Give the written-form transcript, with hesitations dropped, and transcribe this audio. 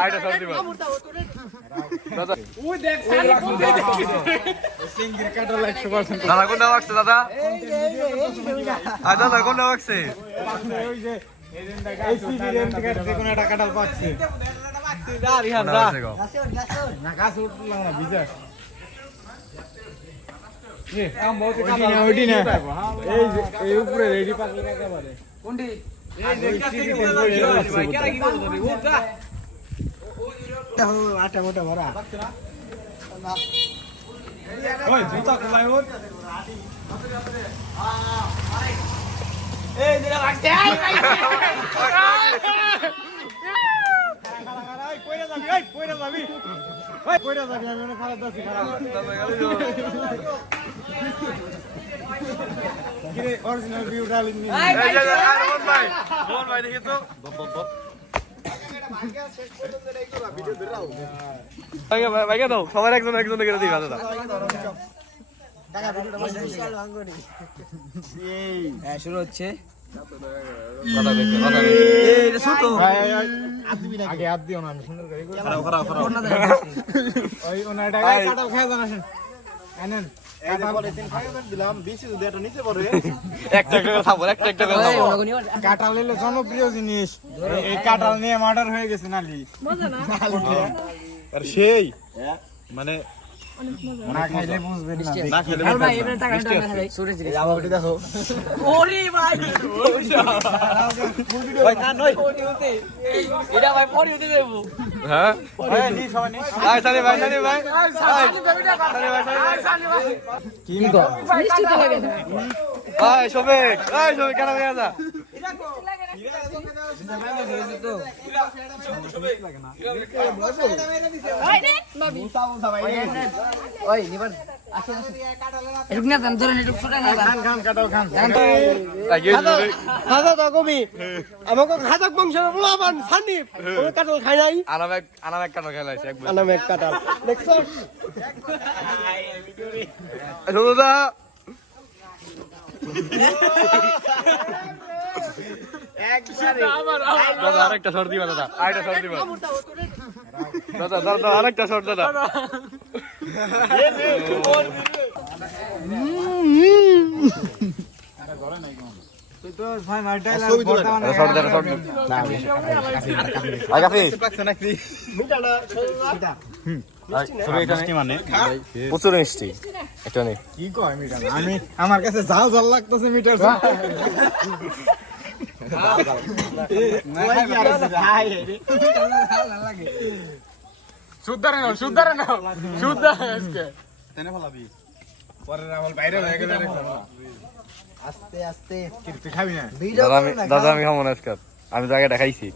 আইটা সব দিবা দাদা ওই দেখ সিঙ্গির কাটা 100% দাদা কোন নাম আছে দাদা আ দাদা কোন নাম আছে ওই যে এই সিবির এর থেকে কোন একটা কাটাল পাচ্ছে যা রিহান যা না গাছ উঠলো না ভিজা এ আম বহুত কাটা ওডি না এই যে এই উপরে রেডি পাকলে একেবারে কোনটি এই যে সিবি ভাই কেরা কি বলবো ও যা আটা মোটা ভরা ওই জুতা খোলাই ওর এই দিরা লাগছে আই কইরা যাবি ওই কইরা যাবি ওই কইরা যাবি আমি ওনে খারাপ দাসি খারাপ কিরে অরিজিনাল ভিউ ডালিন নি এই যে মন ভাই দেখি তো ভাইকে দাও সবার একজন একজন করে দিই দাদা শুরু হচ্ছে আগে হাত দিও না আমি সুন্দর করে ওই ওনার টাকা কাটাল খায় জানাছেন আনেন কাঁঠাল এলো জনপ্রিয় জিনিস এই কাঁঠাল নিয়ে মার্ডার হয়ে গেছে নালি আর সেই মানে না খাইলে বুঝবেন না খেলে ভাই এটা টাকা সরে দিলে আমাকে দেখো ওরে ভাই ভাই না নয় এটা ভাই পড়ি হতে দেব হ্যাঁ ভাই নি সবাই নি আই সানি ভাই সানি ভাই কি গো মিষ্টি তো লাগে ভাই শোবেক কেন গেছে যা আরেকটা শর্ট দিবা দাদা আরেকটা শর্ট দিবা দাদা দাদা আরেকটা শর্ট দাদা প্রচুর মিষ্টি এটা নেই কি কয় মিটার আমি আমার কাছে ঝাল ঝাল লাগতেছে মিটার দাদা আমি খাবো না আজকে আমি জায়গাটা খাইছি